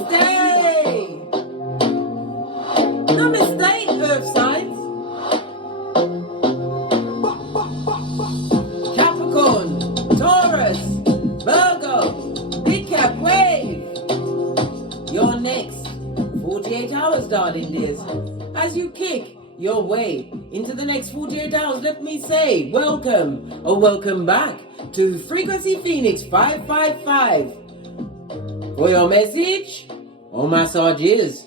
Namaste! Namaste, Earth signs. Capricorn, Taurus, Virgo, Big Cap Wave. Your next 48 hours, darling dears. As you kick your way into the next 48 hours, let me say welcome or welcome back to Frequency Phoenix 555. For your message or massages,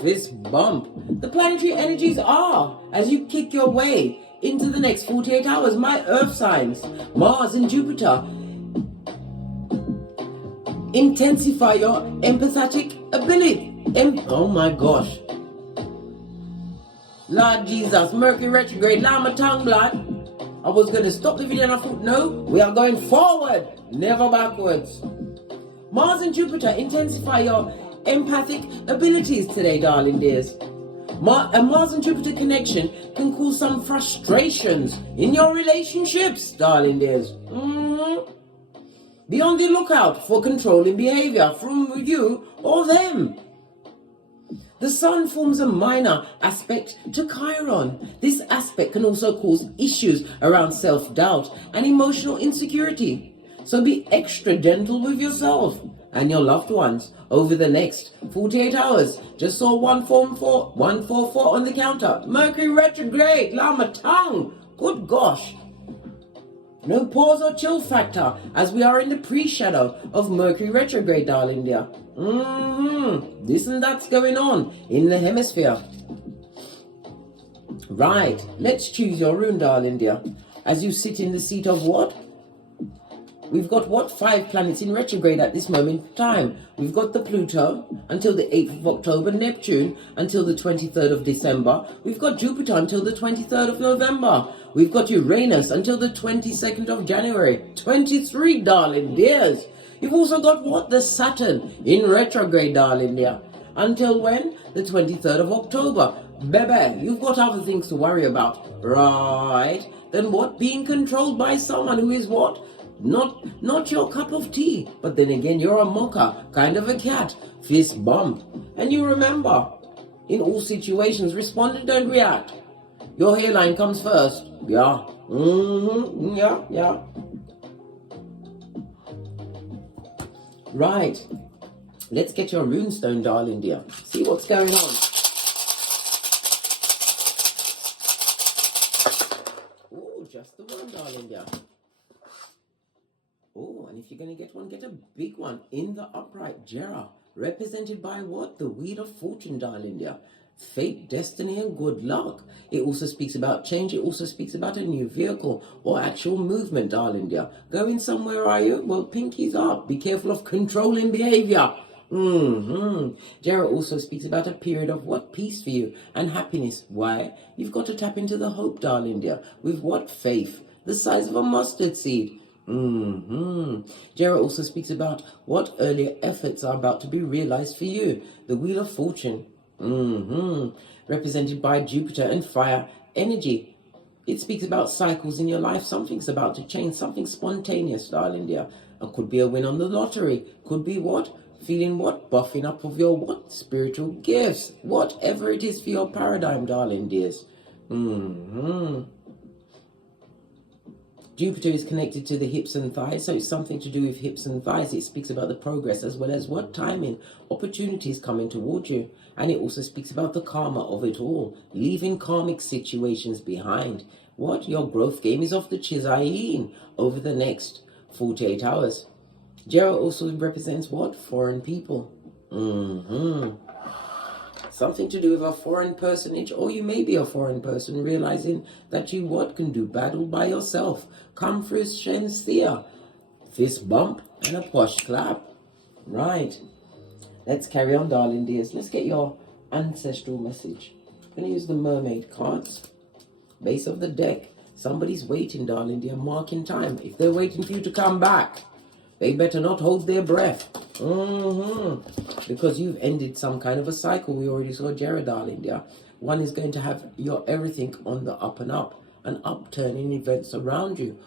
fist bump. The planetary energies are as you kick your way into the next 48 hours. My earth signs, Mars and Jupiter, intensify your empathetic ability. Oh my gosh. Lord Jesus, Mercury retrograde, Lama tongue blood. I was going to stop the video and I thought, no, we are going forward, never backwards. Mars and Jupiter intensify your empathic abilities today, darling dears. A Mars and Jupiter connection can cause some frustrations in your relationships, darling dears. Be on the lookout for controlling behavior from you or them. The Sun forms a minor aspect to Chiron. This aspect can also cause issues around self-doubt and emotional insecurity. So be extra gentle with yourself and your loved ones over the next 48 hours. Just saw 144 on the counter. Mercury retrograde, Lama tongue. Good gosh. No pause or chill factor as we are in the pre-shadow of Mercury retrograde, darling dear. This and that's going on in the hemisphere. Right, let's choose your rune, darling dear. As you sit in the seat of what? We've got what? 5 planets in retrograde at this moment in time. We've got the Pluto until the 8th of October, Neptune until the 23rd of December. We've got Jupiter until the 23rd of November. We've got Uranus until the 22nd of January. 23, darling dears. You've also got what? The Saturn in retrograde, darling dear. Until when? The 23rd of October. Baby, you've got other things to worry about. Right. Then what? Being controlled by someone who is what? Not your cup of tea. But then again, you're a mocha, kind of a cat. Fist bump. And you remember, in all situations, respond and don't react. Your hairline comes first. Yeah. Yeah. Right. Let's get your runestone, darling dear. See what's going on. Oh, just the one, darling dear. Oh, and if you're going to get one, get a big one in the upright Jera, represented by what? The Wheel of Fortune, darling dear. Fate, destiny, and good luck. It also speaks about change. It also speaks about a new vehicle or actual movement, darling dear. Going somewhere, are you? Well, pinkies up. Be careful of controlling behavior. Jera also speaks about a period of what? Peace for you and happiness. Why? You've got to tap into the hope, darling dear. With what? Faith. The size of a mustard seed. Jera also speaks about what earlier efforts are about to be realized for you. The Wheel of Fortune. Represented by Jupiter and fire energy. It speaks about cycles in your life. Something's about to change. Something spontaneous, darling dear. It could be a win on the lottery. Could be what? Feeling what? Buffing up of your what? Spiritual gifts. Whatever it is for your paradigm, darling dears. Jupiter is connected to the hips and thighs, so it's something to do with hips and thighs. It speaks about the progress as well as what? Timing, opportunities coming towards you. And it also speaks about the karma of it all, leaving karmic situations behind. What? Your growth game is off the chizayin over the next 48 hours. Jera also represents what? Foreign people. Something to do with a foreign personage, or you may be a foreign person realizing that you what? Can do battle by yourself. Come through Shensia. Fist bump and a posh clap. Right. Let's carry on, darling dears. Let's get your ancestral message. I'm going to use the mermaid cards. Base of the deck. Somebody's waiting, darling dear. Marking time. If they're waiting for you to come back, they better not hold their breath. Because you've ended some kind of a cycle. We already saw Jera, darling dear. One is going to have your everything on the up and up. An upturn in events around you.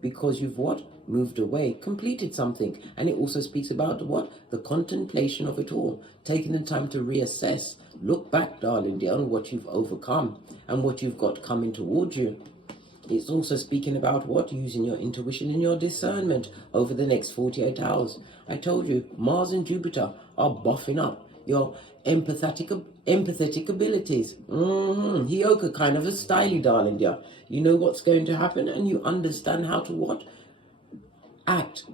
Because you've what? moved away, completed something. And it also speaks about what? The contemplation of it all, taking the time to reassess, look back, darling dear, on what you've overcome and what you've got coming towards you. It's also speaking about what? Using your intuition and your discernment over the next 48 hours. I told you, Mars and Jupiter are buffing up your empathetic abilities. Hioka, kind of a styly, darling dear. You know what's going to happen and you understand how to what? Act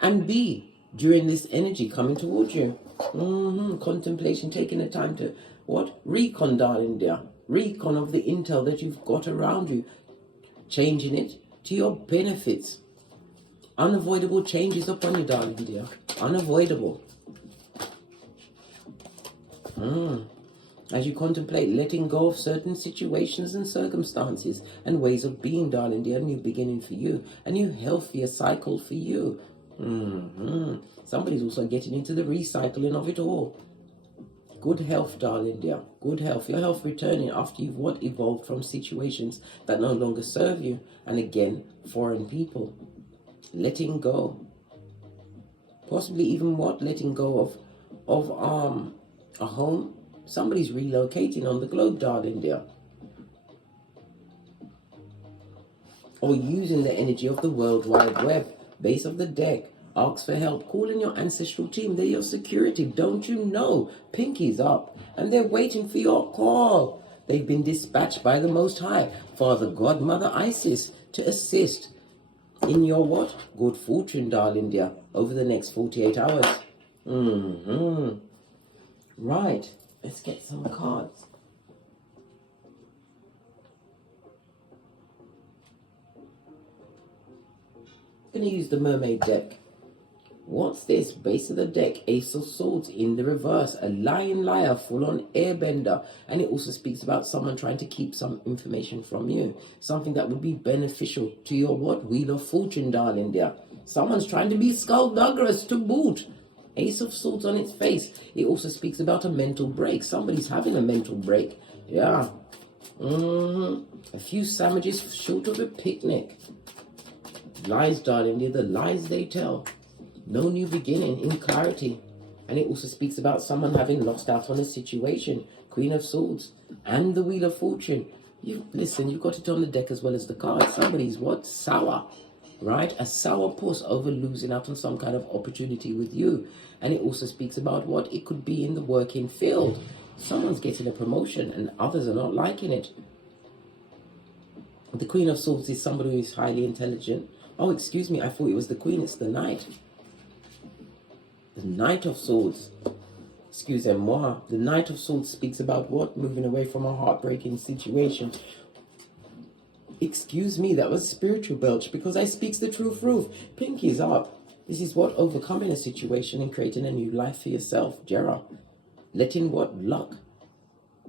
and be during this energy coming towards you. Contemplation, taking the time to what? Recon, darling dear. Recon of the intel that you've got around you. Changing it to your benefits. Unavoidable changes upon you, darling dear. Unavoidable. As you contemplate letting go of certain situations and circumstances and ways of being, darling dear, a new beginning for you, a new healthier cycle for you. Somebody's also getting into the recycling of it all. Good health, darling dear. Good health. Your health returning after you've what? Evolved from situations that no longer serve you. And again, foreign people. Letting go. Possibly even what? Letting go of a home. Somebody's relocating on the globe, darling dear. Or using the energy of the World Wide Web. Base of the deck. Ask for help. Call in your ancestral team. They're your security. Don't you know? Pinky's up. And they're waiting for your call. They've been dispatched by the Most High, Father God, Mother Isis, to assist in your what? Good fortune, darling dear, over the next 48 hours. Right. Let's get some cards. I'm going to use the Mermaid deck. What's this? Base of the deck, Ace of Swords in the reverse, a lying liar, full-on airbender. And it also speaks about someone trying to keep some information from you. Something that would be beneficial to your what? Wheel of Fortune, darling dear. Someone's trying to be skullduggerous to boot. Ace of Swords on its face. It also speaks about a mental break. Somebody's having a mental break. Yeah. A few sandwiches short of a picnic. Lies, darling dear, the lies they tell. No new beginning in clarity. And it also speaks about someone having lost out on a situation. Queen of Swords and the Wheel of Fortune. Listen, you've got it on the deck as well as the card. Somebody's what? Sour. Right? A sour puss over losing out on some kind of opportunity with you. And it also speaks about what? It could be in the working field. Someone's getting a promotion and others are not liking it. The Queen of Swords is somebody who is highly intelligent. Oh, excuse me, I thought it was the Queen. It's the Knight. The Knight of Swords. Excusez-moi. The Knight of Swords speaks about what? Moving away from a heartbreaking situation. Excuse me, that was spiritual belch because I speaks the truth. Pinky's up. This is what? Overcoming a situation and creating a new life for yourself, Jera. Letting what? Luck,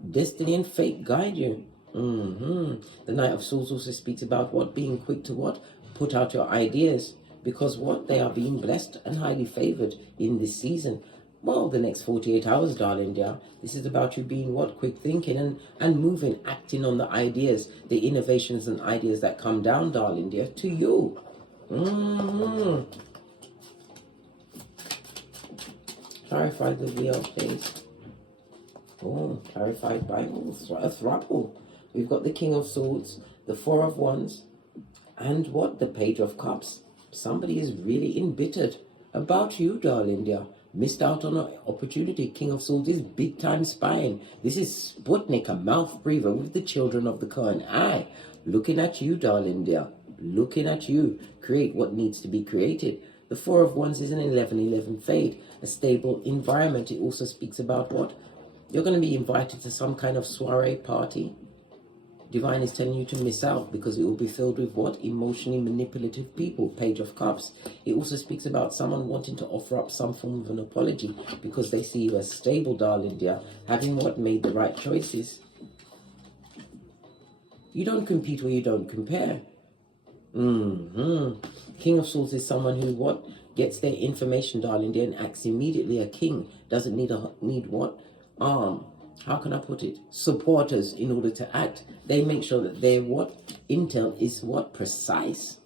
destiny and fate guide you. The Knight of Swords also speaks about what? Being quick to what? Put out your ideas. Because what? They are being blessed and highly favored in this season. Well, the next 48 hours, darling dear. This is about you being what? Quick thinking and moving, acting on the ideas, the innovations and ideas that come down, darling dear, to you. Clarify the wheel, please. Oh, clarified Bible, a throuple. We've got the King of Swords, the Four of Wands, and what? The Page of Cups. Somebody is really embittered about you, darling dear. Missed out on an opportunity. King of Swords is big time spying. This is Sputnik, a mouth breather with the children of the corn. Aye, looking at you, darling dear. Looking at you. Create what needs to be created. The Four of Wands is an 11-11 fade. A stable environment. It also speaks about what? You're going to be invited to some kind of soiree party. Divine is telling you to miss out because it will be filled with what? Emotionally manipulative people. Page of Cups. It also speaks about someone wanting to offer up some form of an apology because they see you as stable, darling dear. Having what? Made the right choices. You don't compete where you don't compare. King of Swords is someone who what? Gets their information, darling dear, and acts immediately. A king doesn't need what? How can I put it? Supporters in order to act. They make sure that their what? Intel is what? Precise.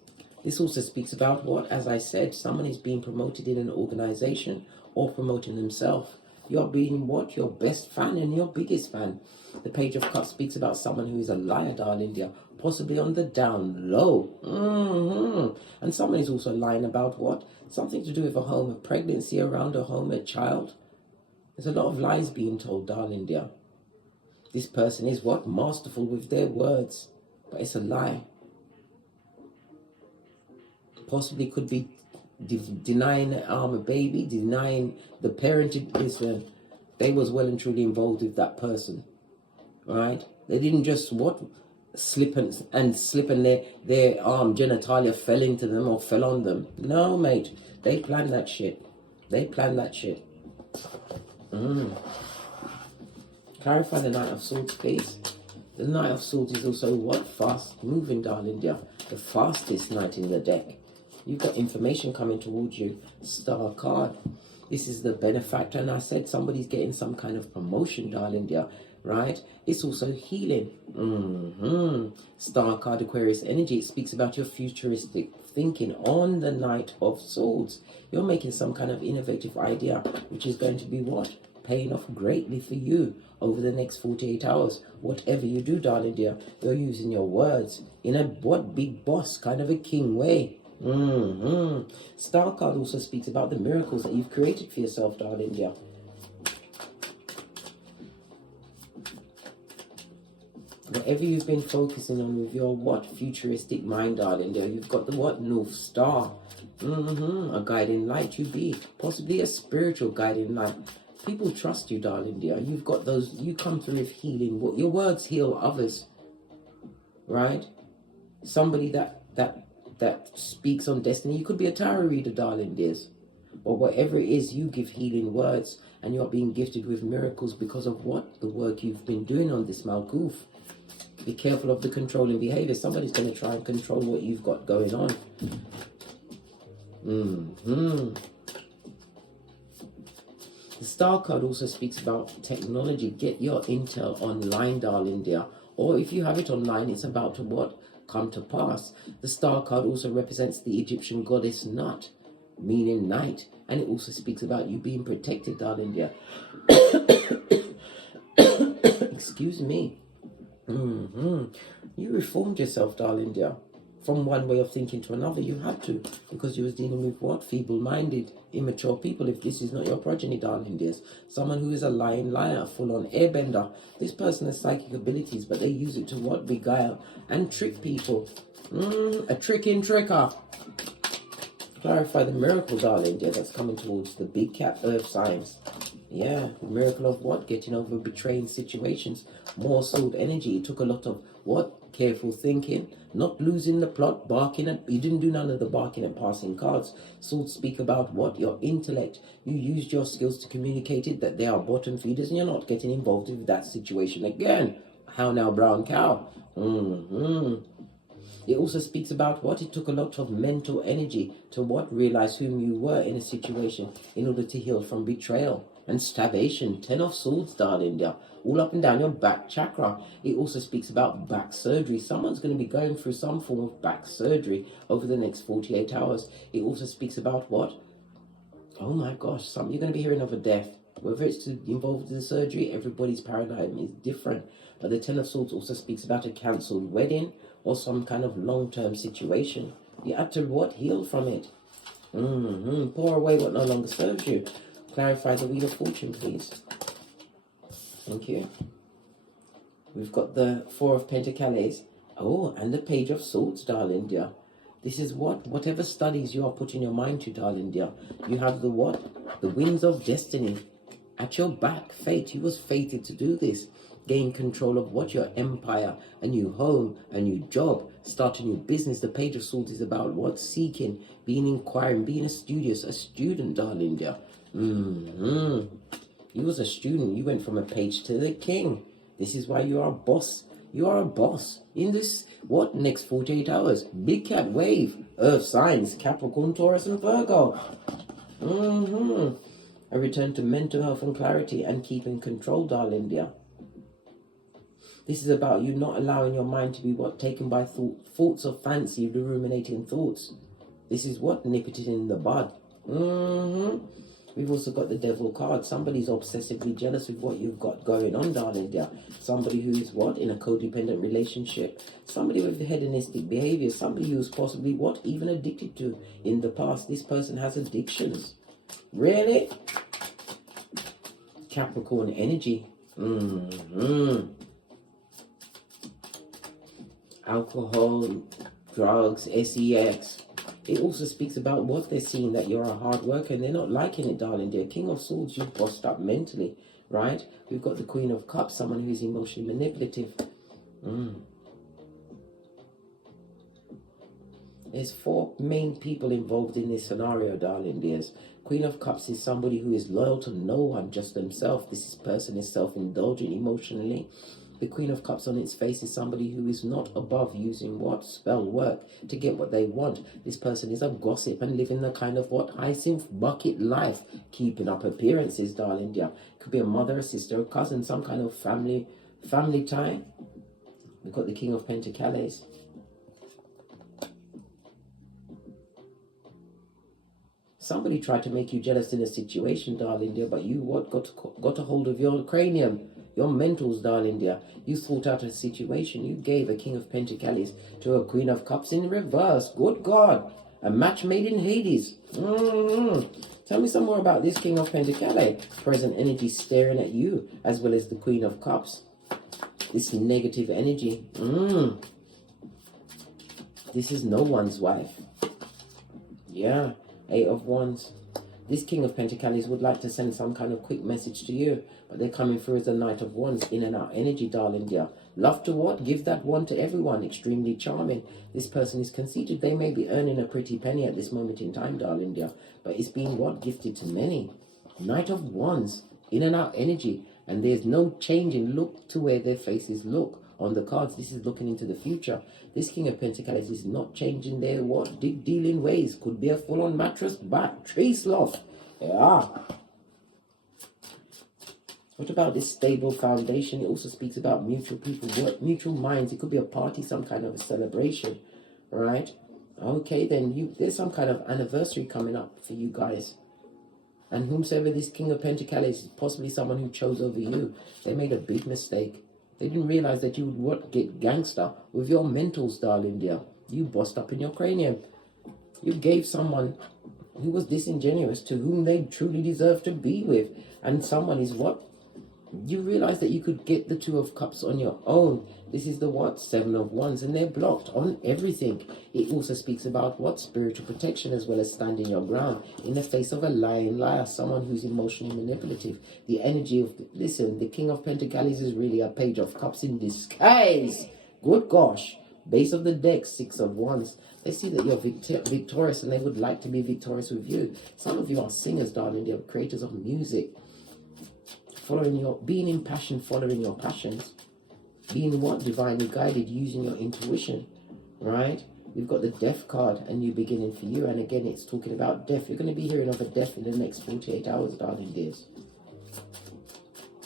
This also speaks about what, as I said, someone is being promoted in an organization or promoting themselves. You're being what? Your best fan and your biggest fan. The Page of Cups speaks about someone who is a liar, darling dear, possibly on the down low. And someone is also lying about what? Something to do with a home, a pregnancy around a home, a child. There's a lot of lies being told, darling dear. This person is what? Masterful with their words, but it's a lie. Possibly could be denying a baby, denying the parenting. Listen, they was well and truly involved with that person, right? They didn't just what? Slip and their genitalia fell into them or fell on them. No, mate, they planned that shit. They planned that shit. Clarify the Knight of Swords, please. The Knight of Swords is also what? Fast moving, darling dear. The fastest knight in the deck. You've got information coming towards you. Star card. This is the benefactor, and I said somebody's getting some kind of promotion, darling dear, right? It's also healing. Star card, Aquarius energy. It speaks about your futuristic thinking on the Knight of Swords. You're making some kind of innovative idea, which is going to be what? Paying off greatly for you over the next 48 hours. Whatever you do, darling dear, you're using your words in a what? Big boss kind of a king way. Star card also speaks about the miracles that you've created for yourself, darling dear. Whatever you've been focusing on with your what? Futuristic mind, darling dear, you've got the what? North Star. A guiding light you be. Possibly a spiritual guiding light. People trust you, darling dear. You've got those, you come through with healing. Your words heal others, right? Somebody that speaks on destiny. You could be a tarot reader, darling dears. Or whatever it is, you give healing words. And you're being gifted with miracles because of what? The work you've been doing on this Malkuth. Be careful of the controlling behavior. Somebody's going to try and control what you've got going on. The Star card also speaks about technology. Get your intel online, darling dear. Or if you have it online, it's about to what? Come to pass. The Star card also represents the Egyptian goddess Nut, meaning night. And it also speaks about you being protected, darling dear. Excuse me. You reformed yourself, darling dear. From one way of thinking to another, you had to, because you was dealing with what? Feeble-minded, immature people. If this is not your progeny, darling dears, someone who is a lying liar, full-on airbender. This person has psychic abilities, but they use it to what? Beguile and trick people. A tricking tricker. Clarify the miracle, darling dear, that's coming towards the big cat earth signs. Yeah, the miracle of what? Getting over betraying situations. More sword energy. It took a lot of what? Careful thinking, not losing the plot, barking at, you didn't do none of the barking and passing cards. Swords speak about what? Your intellect. You used your skills to communicate it, that they are bottom feeders, and you're not getting involved with that situation again. How now, brown cow? It also speaks about what? It took a lot of mental energy to what? Realize whom you were in a situation in order to heal from betrayal and starvation. 10 of Swords, darling dear. All up and down your back chakra. It also speaks about back surgery. Someone's going to be going through some form of back surgery over the next 48 hours. It also speaks about what? Oh my gosh, you're going to be hearing of a death. Whether it's involved in the surgery, everybody's paradigm is different. But the 10 of Swords also speaks about a cancelled wedding or some kind of long-term situation. You had to what? Heal from it. Pour away what no longer serves you. Clarify the Wheel of Fortune, please. Thank you. We've got the 4 of Pentacles. Oh, and the Page of Swords, darling dear. This is what? Whatever studies you are putting your mind to, darling dear. You have the what? The winds of destiny at your back. Fate. You was fated to do this. Gain control of what? Your empire, a new home, a new job, start a new business. The Page of Swords is about what? Seeking, being inquiring, being a student, darling dear. You was a student. You went from a page to the king. This is why you are a boss. You are a boss in this, what? Next 48 hours. Big cat wave. Earth signs. Capricorn, Taurus, and Virgo. A return to mental health and clarity and keeping control, darling dear. This is about you not allowing your mind to be what? Taken by thoughts of fancy, the ruminating thoughts. This is what? Nip it in the bud. We've also got the devil card. Somebody's obsessively jealous with what you've got going on, darling dear. Somebody who is what? In a codependent relationship. Somebody with hedonistic behavior. Somebody who's possibly what? Even addicted to in the past. This person has addictions. Really? Capricorn energy. Alcohol, drugs, sex. It also speaks about what they're seeing, that you're a hard worker and they're not liking it, darling dear. King of Swords, you've bossed up mentally, right? We've got the Queen of Cups, someone who's emotionally manipulative. There's 4 main people involved in this scenario, darling dears. Queen of Cups is somebody who is loyal to no one, just themselves. This person is self-indulgent emotionally. The Queen of Cups on its face is somebody who is not above using what? Spell work to get what they want. This person is a gossip and living the kind of what? Hyacinth bucket life. Keeping up appearances, darling dear. Could be a mother, a sister, a cousin, some kind of family tie. We've got the King of Pentacles. Somebody tried to make you jealous in a situation, darling dear, but you what? Got a hold of your cranium. Your mentals, darling dear. You thought out a situation. You gave a King of Pentacles to a Queen of Cups in reverse. Good God. A match made in Hades. Tell me some more about this King of Pentacles. Present energy staring at you, as well as the Queen of Cups. This negative energy. This is no one's wife. Yeah. 8 of Wands. This King of Pentacles would like to send some kind of quick message to you, but they're coming through as a Knight of Wands, in and out energy, darling dear. Love to what? Give that one to everyone. Extremely charming. This person is conceited. They may be earning a pretty penny at this moment in time, darling dear, but it's being what? Gifted to many. Knight of Wands, in and out energy, and there's no change in look to where their faces look. On the cards, this is looking into the future. This King of Pentacles is not changing their what? Dealing ways. Could be a full-on mattress back. Tree sloth. Yeah. What about this stable foundation? It also speaks about mutual people, work, mutual minds. It could be a party, some kind of a celebration. Right? Okay, then there's some kind of anniversary coming up for you guys. And whomsoever this King of Pentacles is possibly someone who chose over you. They made a big mistake. They didn't realize that you would what? Get gangster with your mentals, darling dear. You bossed up in your cranium. You gave someone who was disingenuous to whom they truly deserve to be with. And someone is what? You realize that you could get the 2 of Cups on your own. This is the what? 7 of Wands, and they're blocked on everything. It also speaks about what? Spiritual protection, as well as standing your ground in the face of a lying liar, someone who's emotionally manipulative. The energy of, listen, the King of Pentacles is really a Page of Cups in disguise. Good gosh. Base of the deck, 6 of Wands. They see that you're victorious, and they would like to be victorious with you. Some of you are singers, darling. You're creators of music. Being impassioned, following your passions. Being what? Divinely guided, using your intuition, right? We've got the Death card, a new beginning for you. And again, it's talking about death. You're going to be hearing of a death in the next 48 hours, darling dears.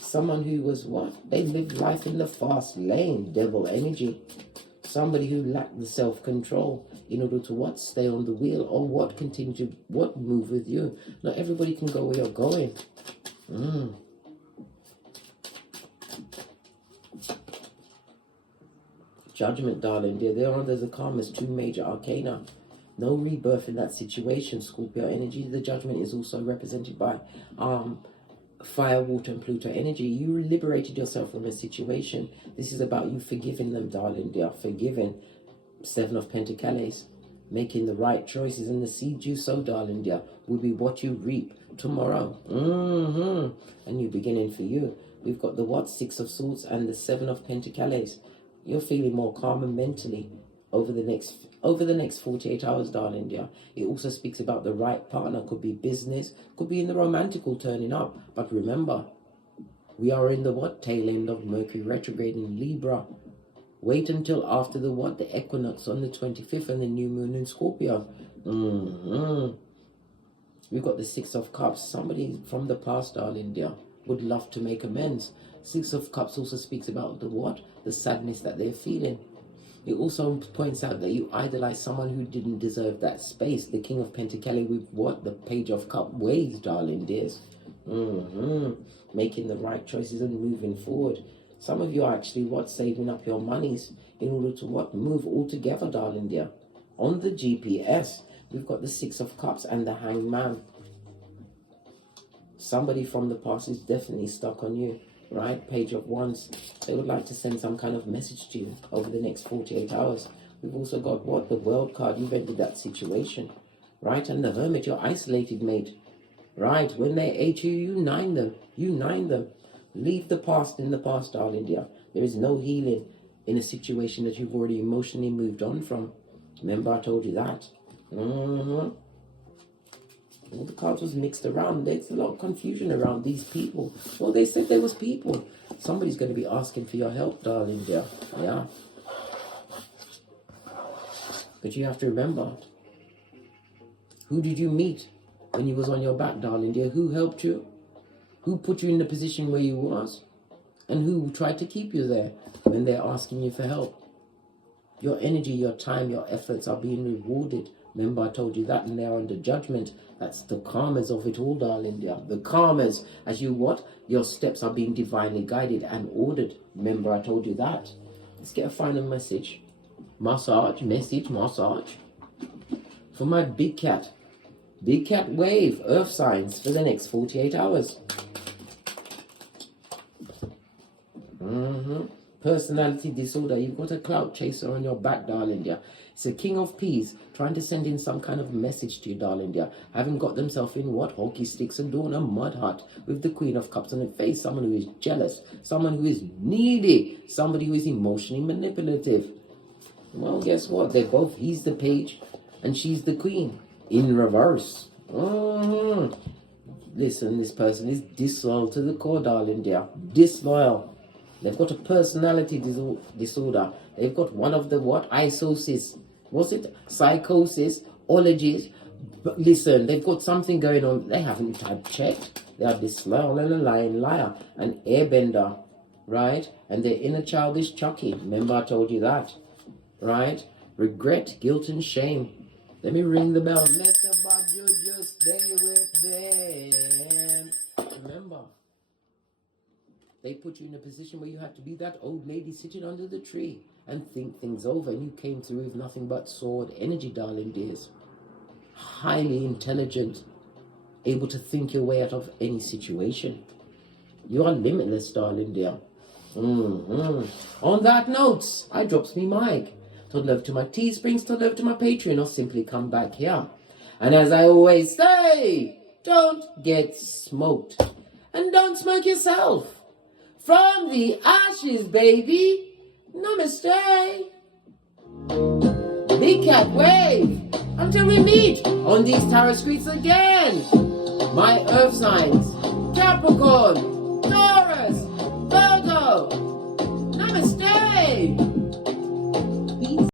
Someone who was what? They lived life in the fast lane, devil energy. Somebody who lacked the self-control in order to what? Stay on the wheel, or what? Continue to what? Move with you. Not everybody can go where you're going. Judgment, darling dear. There are under the karmas 2 major arcana. No rebirth in that situation, Scorpio energy. The Judgment is also represented by fire, water, and Pluto energy. You liberated yourself from a situation. This is about you forgiving them, darling dear. Forgiving. 7 of Pentacles. Making the right choices, and the seed you sow, darling dear, will be what you reap tomorrow. A new beginning for you. We've got the what? 6 of Swords and the 7 of Pentacles. You're feeling more calmer mentally over the next 48 hours, darling dear. It also speaks about the right partner. Could be business, could be in the romantical turning up. But remember, we are in the what? Tail end of Mercury retrograde in Libra. Wait until after the what? The equinox on the 25th and the new moon in Scorpio. We've got the 6 of Cups. Somebody from the past, darling dear. would love to make amends. Six of Cups also speaks about the what? The sadness that they're feeling. It also points out that you idolize someone who didn't deserve that space. The King of Pentacles with what? The Page of Cup waves, darling dears. Making the right choices and moving forward. Some of you are actually what? Saving up your monies in order to what? Move all together, darling dear. On the GPS, we've got the Six of Cups and the Hanged Man. Somebody from the past is definitely stuck on you, right? Page of Wands. They would like to send some kind of message to you over the next 48 hours. We've also got what? The World card. You've ended that situation, right? And the Hermit, your isolated mate, right? When they hate you, you nine them. You nine them. Leave the past in the past, darling dear. There is no healing in a situation that you've already emotionally moved on from. Remember I told you that. All the cards was mixed around. There's a lot of confusion around these people. Well, they said there was people. Somebody's going to be asking for your help, darling dear. Yeah. But you have to remember, who did you meet when you was on your back, darling dear? Who helped you? Who put you in the position where you was? And who tried to keep you there when they're asking you for help? Your energy, your time, your efforts are being rewarded. Remember I told you that, and they're under judgment. That's the karmas of it all, darling dear. The karmas, as you what? Your steps are being divinely guided and ordered. Remember I told you that. Let's get a final message. Massage. For my big cat. Big cat wave, earth signs for the next 48 hours. Personality disorder. You've got a clout chaser on your back, darling dear. It's a King of Peas trying to send in some kind of message to you, darling dear. Having got themselves in what? Hockey sticks and doing a mud hut with the Queen of Cups on the face. Someone who is jealous. Someone who is needy. Somebody who is emotionally manipulative. Well, guess what? They're both, he's the page and she's the queen. In reverse. Listen, this person is disloyal to the core, darling dear. Disloyal. They've got a personality disorder. They've got one of the what? Isosis. Was it? Psychosis. Ologies. But listen, they've got something going on. They haven't type checked. They are disloyal and a lying liar. An airbender. Right? And their inner child is Chucky. Remember I told you that. Right? Regret, guilt and shame. Let me ring the bell. Let the budget just stay with them. Remember, they put you in a position where you had to be that old lady sitting under the tree and think things over, and you came through with nothing but sword energy, darling dears. Highly intelligent, able to think your way out of any situation. You are limitless, darling dear. On that note, I drops me mic. To love to my Teesprings, to love to my Patreon, or simply come back here. And as I always say, don't get smoked. And don't smoke yourself. From the ashes, baby. Namaste. Big cat wave. Until we meet on these tarot streets again. My earth signs. Capricorn.